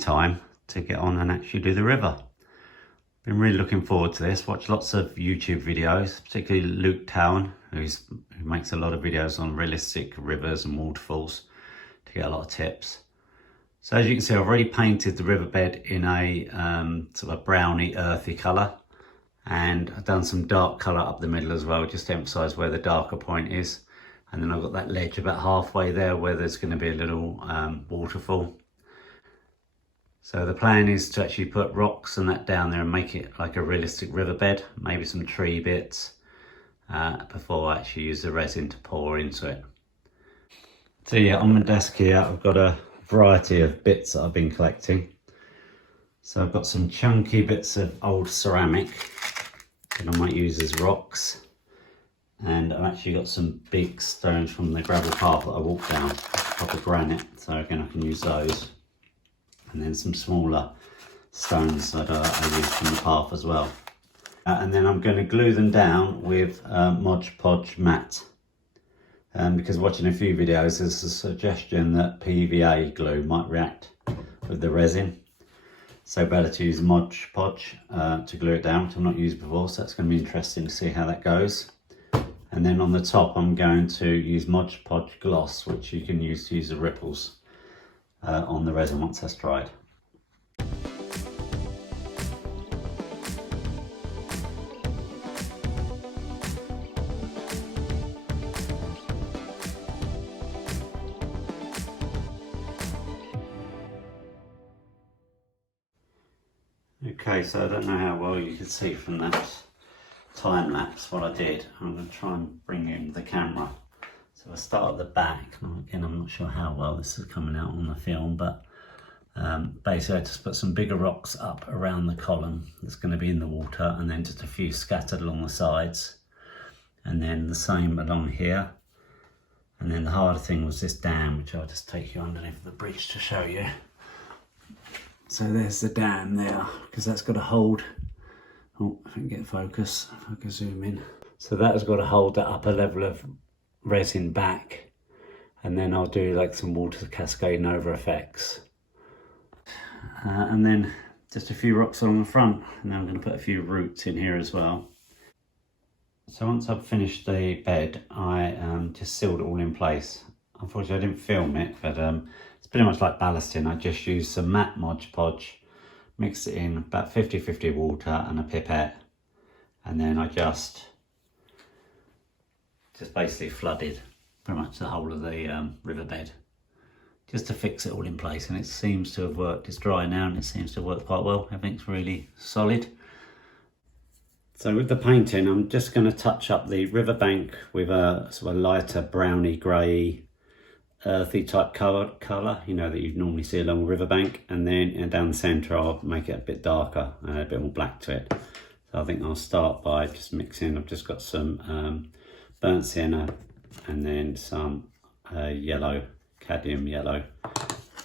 time to get on and actually do the river. Been really looking forward to this. Watched lots of YouTube videos, particularly Luke Towan, who makes a lot of videos on realistic rivers and waterfalls to get a lot of tips. So as you can see, I've already painted the riverbed in a sort of a browny, earthy colour, and I've done some dark colour up the middle as well, just to emphasise where the darker point is. And then I've got that ledge about halfway there where there's going to be a little waterfall. So the plan is to actually put rocks and that down there and make it like a realistic riverbed, maybe some tree bits, before I actually use the resin to pour into it. So yeah, on my desk here I've got a variety of bits that I've been collecting. So I've got some chunky bits of old ceramic that I might use as rocks. And I've actually got some big stones from the gravel path that I walked down, proper granite, so again I can use those. And then some smaller stones that I used from the path as well. And then I'm going to glue them down with Mod Podge matte. Because watching a few videos, there's a suggestion that PVA glue might react with the resin. So better to use Mod Podge to glue it down, which I've not used before, so that's going to be interesting to see how that goes. And then on the top I'm going to use Mod Podge gloss, which you can use to use the ripples on the resin once that's dried. Okay, so I don't know how well you can see from that time lapse what I did. I'm going to try and bring in the camera. So I start at the back. Again, I'm not sure how well this is coming out on the film, but basically I just put some bigger rocks up around the column that's going to be in the water, and then just a few scattered along the sides, and then the same along here. And then the harder thing was this dam, which I'll just take you underneath the bridge to show you. So there's the dam there, because that's got to hold, oh, if I can get focus, if I can zoom in. So that has got to hold that upper level of resin back, and then I'll do like some water cascading over effects. And then just a few rocks along the front, and then I'm going to put a few roots in here as well. So once I've finished the bed, I just sealed it all in place. Unfortunately I didn't film it, but it's pretty much like ballasting. I just used some matte Mod Podge, mixed it in about 50-50 water and a pipette, and then I just basically flooded pretty much the whole of the riverbed, just to fix it all in place, and it seems to have worked. It's dry now and it seems to work quite well. Everything's really solid. So with the painting, I'm just going to touch up the riverbank with a sort of lighter browny grey earthy type colour, you know, that you'd normally see along a riverbank, and then down the centre I'll make it a bit darker and a bit more black to it. So I think I'll start by just mixing. I've just got some burnt sienna and then some yellow, cadmium yellow,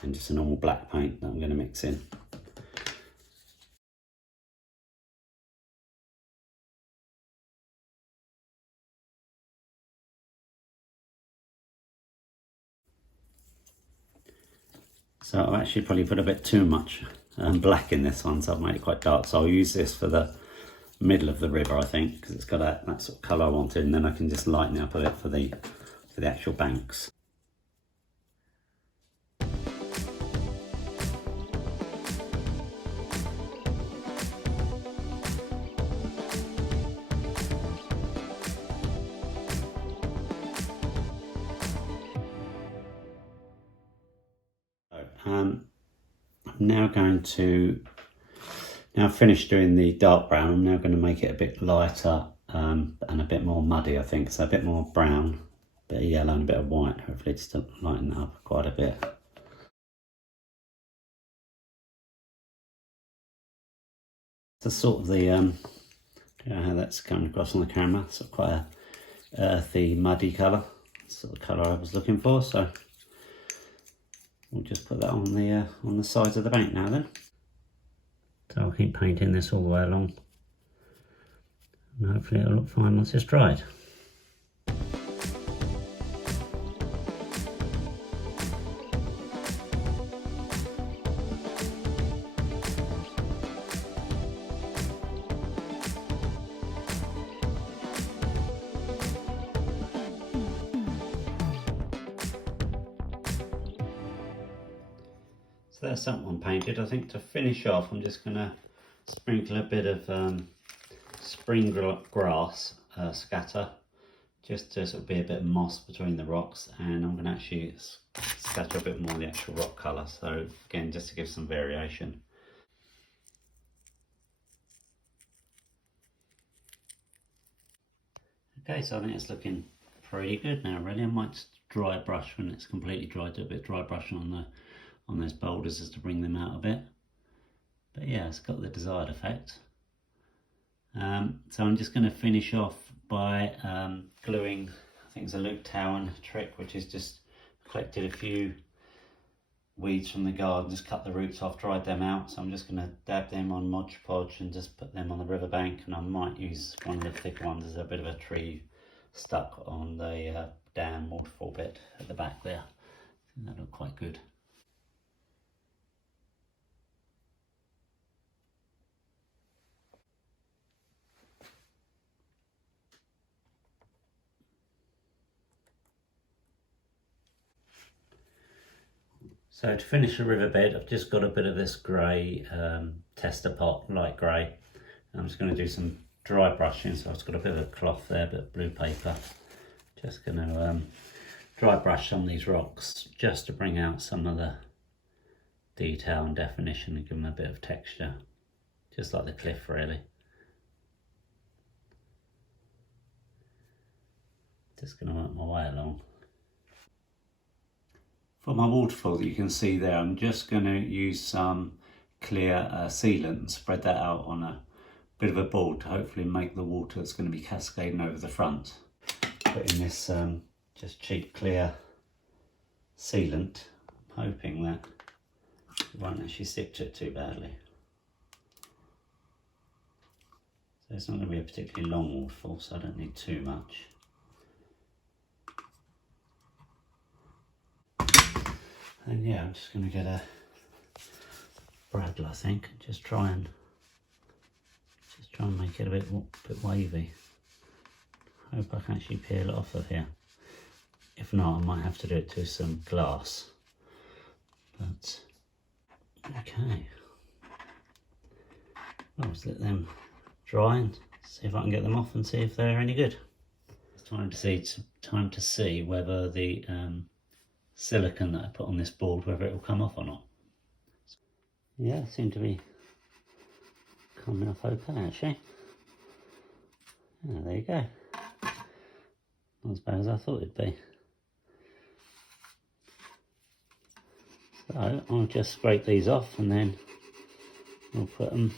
and just a normal black paint that I'm going to mix in. So I've actually probably put a bit too much black in this one, so I've made it quite dark. So I'll use this for the middle of the river, I think, because it's got that sort of colour I wanted, and then I can just lighten up a bit for the actual banks. I'm now going to, now I've finished doing the dark brown, I'm now going to make it a bit lighter and a bit more muddy, I think. So a bit more brown, a bit of yellow and a bit of white, hopefully just to lighten it up quite a bit. That's sort of the, you know how that's coming across on the camera, sort of quite a earthy, muddy colour, sort of colour I was looking for. So we'll just put that on the sides of the bank now then. So I'll keep painting this all the way along, and hopefully it'll look fine once it's dried. So that's that one painted. I think to finish off, I'm just going to sprinkle a bit of spring grass scatter, just to sort of be a bit of moss between the rocks, and I'm going to actually scatter a bit more of the actual rock colour. So again, just to give some variation. Okay, so I think it's looking pretty good now really. I might just dry brush when it's completely dry, do a bit of dry brushing on those boulders just to bring them out a bit. But yeah, it's got the desired effect. So I'm just going to finish off by gluing, I think it's a Luke Towan trick, which is just collected a few weeds from the garden, just cut the roots off, dried them out. So I'm just going to dab them on Mod Podge and just put them on the riverbank, and I might use one of the thick ones. There's a bit of a tree stuck on the dam waterfall bit at the back there. I think that looked quite good. So to finish the riverbed, I've just got a bit of this grey tester pot, light grey. I'm just going to do some dry brushing, so I've got a bit of a cloth there, a bit of blue paper. Just going to dry brush some of these rocks just to bring out some of the detail and definition and give them a bit of texture, just like the cliff really. Just going to work my way along. For my waterfall that you can see there, I'm just going to use some clear sealant and spread that out on a bit of a board to hopefully make the water that's going to be cascading over the front. Put in this just cheap clear sealant, I'm hoping that it won't actually stick to it too badly. So it's not going to be a particularly long waterfall, so I don't need too much. And yeah, I'm just going to get a Bradle, I think, and just try and make it a bit wavy. Hope I can actually peel it off of here. If not, I might have to do it to some glass. But okay, I'll just let them dry and see if I can get them off and see if they're any good. It's time to see whether the silicone that I put on this board, whether it will come off or not. Yeah, it seemed to be coming off okay actually. Yeah, there you go. Not as bad as I thought it'd be. So I'll just scrape these off and then we'll put them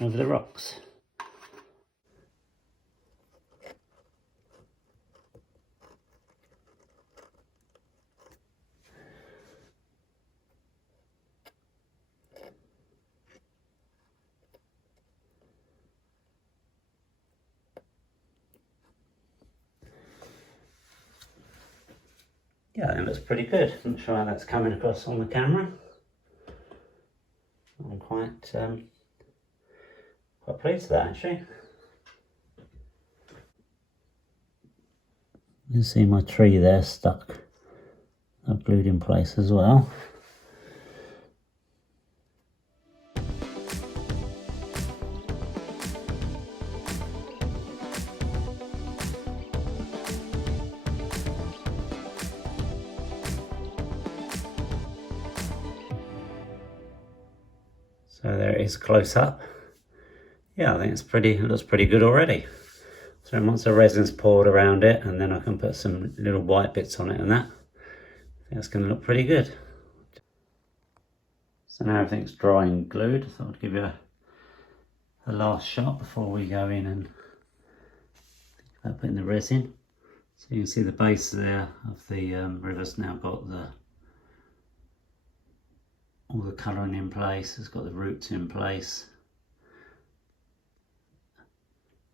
over the rocks. Yeah, it looks pretty good. I'm not sure how that's coming across on the camera. I'm quite pleased with that actually. You can see my tree there stuck. I've glued in place as well. So there it is close up. Yeah, I think it looks pretty good already. So once the resin's poured around it, and then I can put some little white bits on it and that, I think it's going to look pretty good. So now everything's dry and glued, I thought I'd give you a last shot before we go in and think about putting the resin. So you can see the base there of the river's now got all the colouring in place. It's got the roots in place.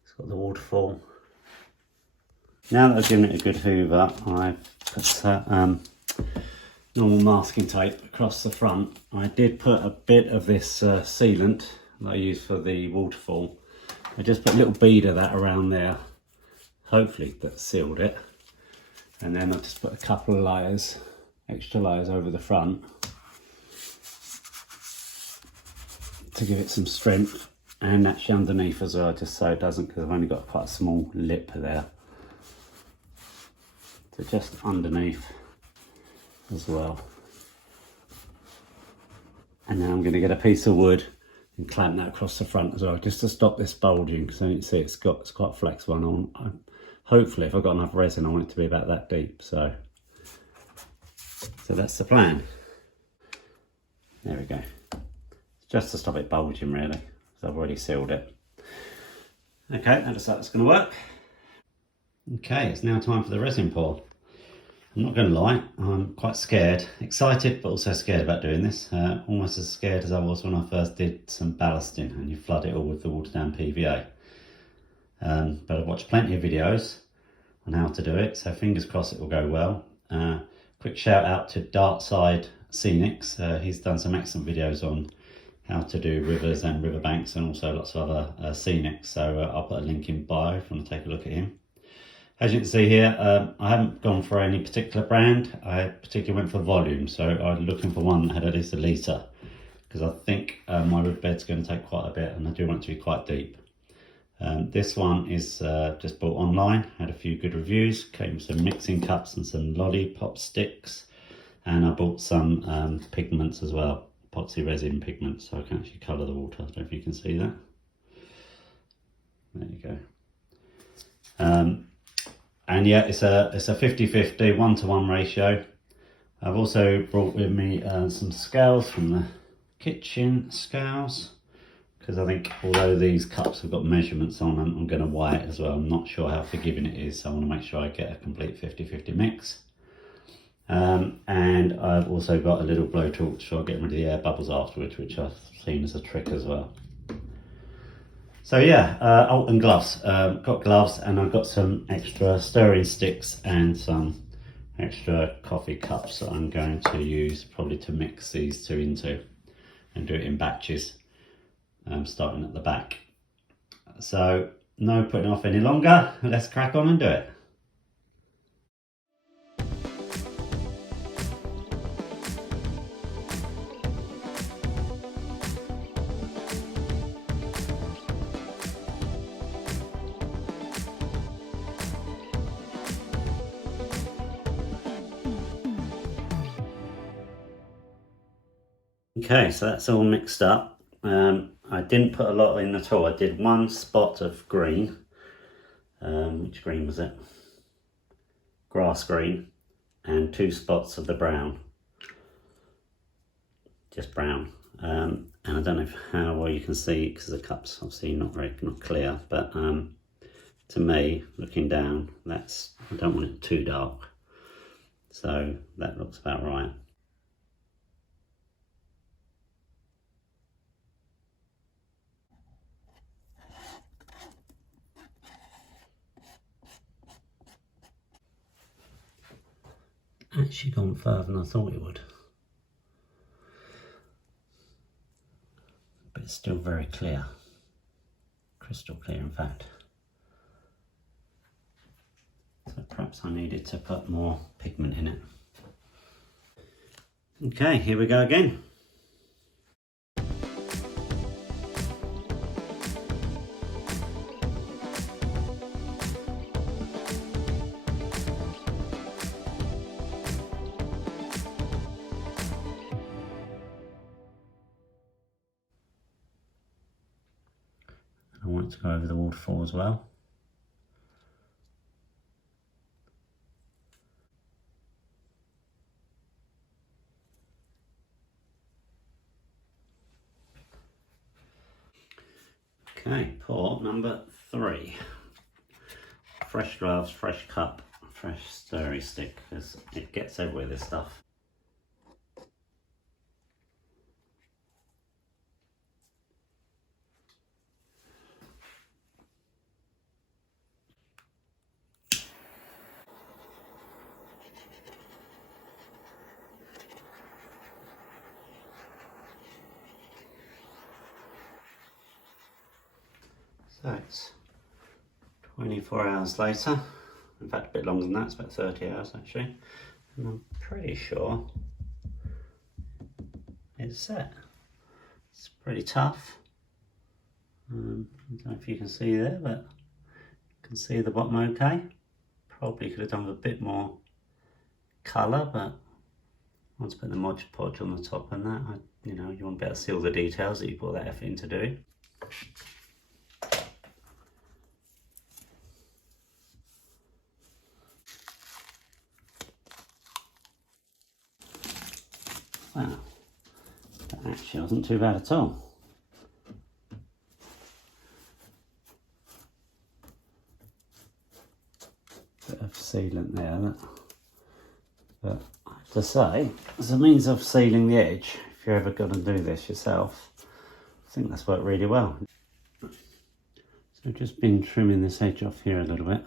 It's got the waterfall. Now that I've given it a good hoover, I've put normal masking tape across the front. I did put a bit of this sealant that I used for the waterfall. I just put a little bead of that around there. Hopefully that sealed it. And then I just put a couple of layers, extra layers over the front. to give it some strength, and actually underneath as well, just so it doesn't, because I've only got quite a small lip there. So just underneath as well. And now I'm going to get a piece of wood and clamp that across the front as well, just to stop this bulging, because you can see it's quite flexible. And hopefully, if I've got enough resin, I want it to be about that deep. So that's the plan. There we go. Just to stop it bulging, really, because I've already sealed it. Okay, that looks like it's going to work. Okay, it's now time for the resin pour. I'm not going to lie, I'm quite scared, excited but also scared about doing this. Almost as scared as I was when I first did some ballasting and you flood it all with the watered down PVA. But I've watched plenty of videos on how to do it, so fingers crossed it will go well. Quick shout out to Darkside Scenics. He's done some excellent videos on how to do rivers and riverbanks, and also lots of other scenics, so I'll put a link in bio if you want to take a look at him. As you can see here, I haven't gone for any particular brand. I particularly went for volume, so I was looking for one that had at least a litre, because I think my riverbed's going to take quite a bit, and I do want it to be quite deep. This one is just bought online, had a few good reviews, came with some mixing cups and some lollipop sticks, and I bought some pigments as well, epoxy resin pigments, so I can actually colour the water. I don't know if you can see that. There you go. And yeah, it's a 50-50, 1-to-1 ratio. I've also brought with me some scales from the kitchen scales, because I think although these cups have got measurements on them, I'm going to weigh it as well. I'm not sure how forgiving it is, so I want to make sure I get a complete 50-50 mix. And I've also got a little blowtorch for getting rid of the air bubbles afterwards, which I've seen as a trick as well. So yeah, and gloves. Got gloves, and I've got some extra stirring sticks and some extra coffee cups that I'm going to use probably to mix these two into, and do it in batches, starting at the back. So no putting off any longer, let's crack on and do it. Okay, so that's all mixed up. I didn't put a lot in at all. I did one spot of green. Which green was it? Grass green. And 2 spots of the brown. Just brown. And I don't know how well you can see, because the cup's obviously not clear. But to me, looking down, I don't want it too dark. So that looks about right. Actually gone further than I thought it would, but it's still very clear, crystal clear in fact. So perhaps I needed to put more pigment in it. Okay, here we go again. I want it to go over the waterfall as well. Okay, pour number 3. Fresh gloves, fresh cup, fresh stirring stick, because it gets everywhere, this stuff. So it's 24 hours later, in fact a bit longer than that, it's about 30 hours actually, and I'm pretty sure it's set. It's pretty tough. I don't know if you can see there, but you can see the bottom okay. Probably could have done with a bit more colour, but I want to put the Mod Podge on the top and that, you know, you want to be able to see all the details that you put that effort into doing. Wow, that actually wasn't too bad at all. Bit of sealant there, but I have to say, as a means of sealing the edge, if you're ever going to do this yourself, I think that's worked really well. So I've just been trimming this edge off here a little bit.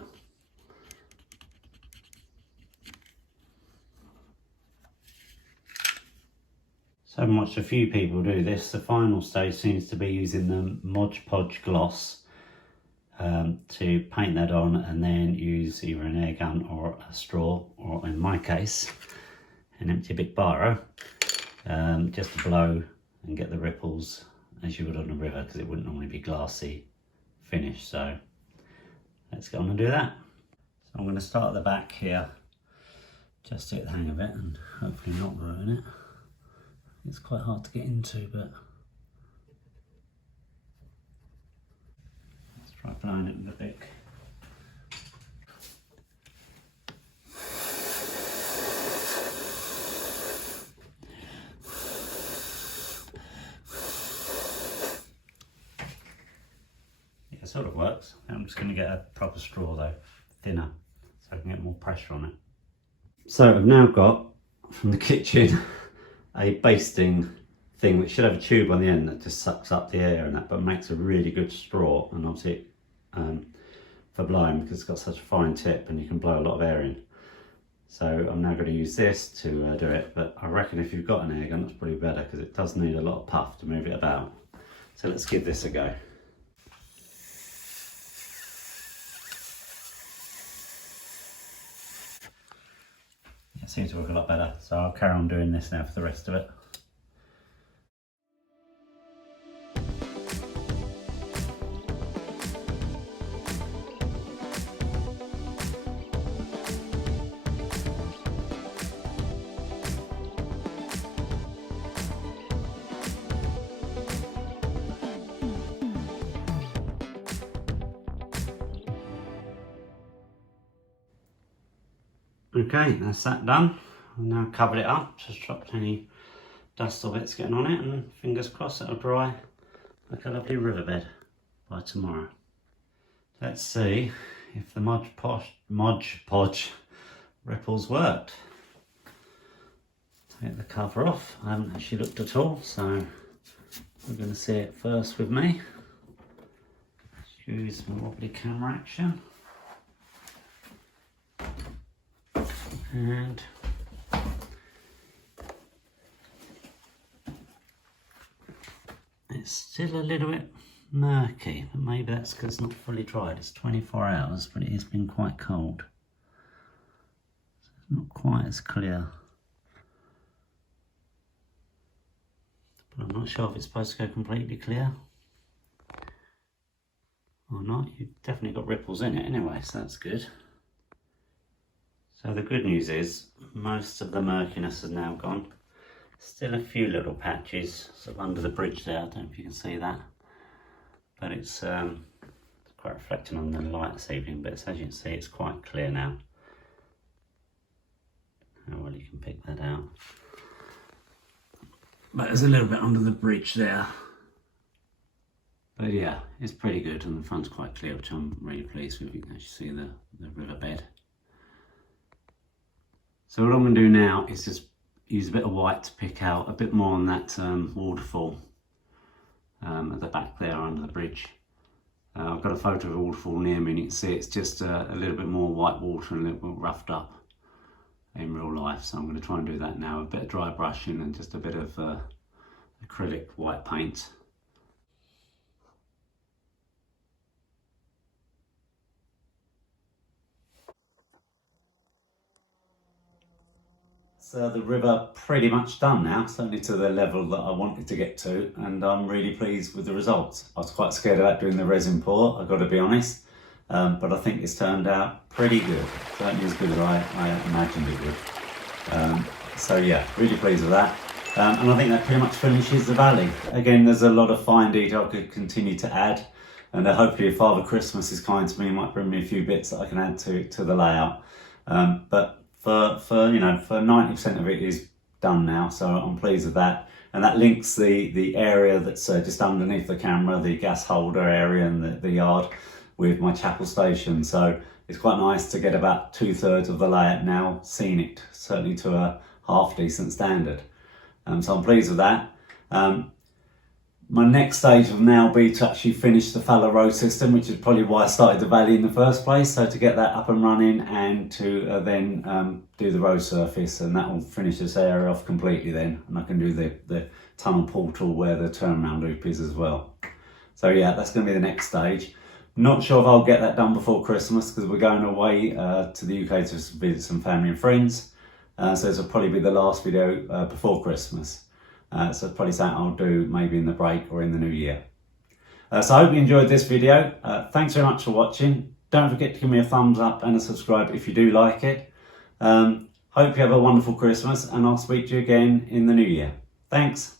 So I've watched a few people do this. The final stage seems to be using the Mod Podge gloss to paint that on, and then use either an air gun or a straw, or in my case, an empty big biro, just to blow and get the ripples as you would on a river, because it wouldn't normally be glassy finish. So let's get on and do that. So I'm going to start at the back here, just to get the hang of it and hopefully not ruin it. It's quite hard to get into, but let's try blowing it with a Bic. Yeah, it sort of works. I'm just going to get a proper straw though, thinner, so I can get more pressure on it. So I've now got, from the kitchen, a basting thing which should have a tube on the end that just sucks up the air and that, but makes a really good straw, and obviously for blowing, because it's got such a fine tip and you can blow a lot of air in. So I'm now going to use this to do it, but I reckon if you've got an air gun, that's probably better, because it does need a lot of puff to move it about. So let's give this a go. It seems to work a lot better, so I'll carry on doing this now for the rest of it. Okay, that's that done. I've now covered it up, just dropped any dust or bits getting on it, and fingers crossed it'll dry like a lovely riverbed by tomorrow. Let's see if the Mod Podge ripples worked. Take the cover off. I haven't actually looked at all, so we're going to see it first with me. Use my wobbly camera action. And it's still a little bit murky, but maybe that's because it's not fully dried. It's 24 hours, but it has been quite cold. So it's not quite as clear. But I'm not sure if it's supposed to go completely clear or not. You've definitely got ripples in it anyway, so that's good. So the good news is most of the murkiness has now gone. Still a few little patches sort of under the bridge there. I don't know if you can see that, but it's quite reflecting on the light this evening. But as you can see, it's quite clear now. How well you can pick that out. But there's a little bit under the bridge there. But yeah, it's pretty good, and the front's quite clear, which I'm really pleased with. You can actually see the riverbed. So what I'm going to do now is just use a bit of white to pick out a bit more on that waterfall at the back there under the bridge. I've got a photo of a waterfall near me, and you can see it's just a little bit more white water and a little bit roughed up in real life. So I'm going to try and do that now, a bit of dry brushing and just a bit of acrylic white paint. the river pretty much done now, certainly to the level that I wanted to get to, and I'm really pleased with the results. I was quite scared about doing the resin pour, I've got to be honest, but I think it's turned out pretty good, certainly as good as I imagined it would. So yeah, really pleased with that. And I think that pretty much finishes the valley. Again, there's a lot of fine detail I could continue to add, and hopefully if Father Christmas is kind to me, he might bring me a few bits that I can add to the layout. But for 90% of it is done now, so I'm pleased with that. And that links the area that's just underneath the camera, the gas holder area and the yard, with my chapel station. So it's quite nice to get about 2/3 of the layout now scenic, certainly to a half decent standard. So I'm pleased with that. My next stage will now be to actually finish the fallow road system, which is probably why I started the valley in the first place. So to get that up and running, and to then do the road surface, and that will finish this area off completely then. And I can do the tunnel portal where the turnaround loop is as well. So yeah, that's going to be the next stage. Not sure if I'll get that done before Christmas, because we're going away to the UK to visit some family and friends. So this will probably be the last video before Christmas. So probably something I'll do maybe in the break or in the new year. So I hope you enjoyed this video. Thanks very much for watching. Don't forget to give me a thumbs up and a subscribe if you do like it. Hope you have a wonderful Christmas, and I'll speak to you again in the new year. Thanks.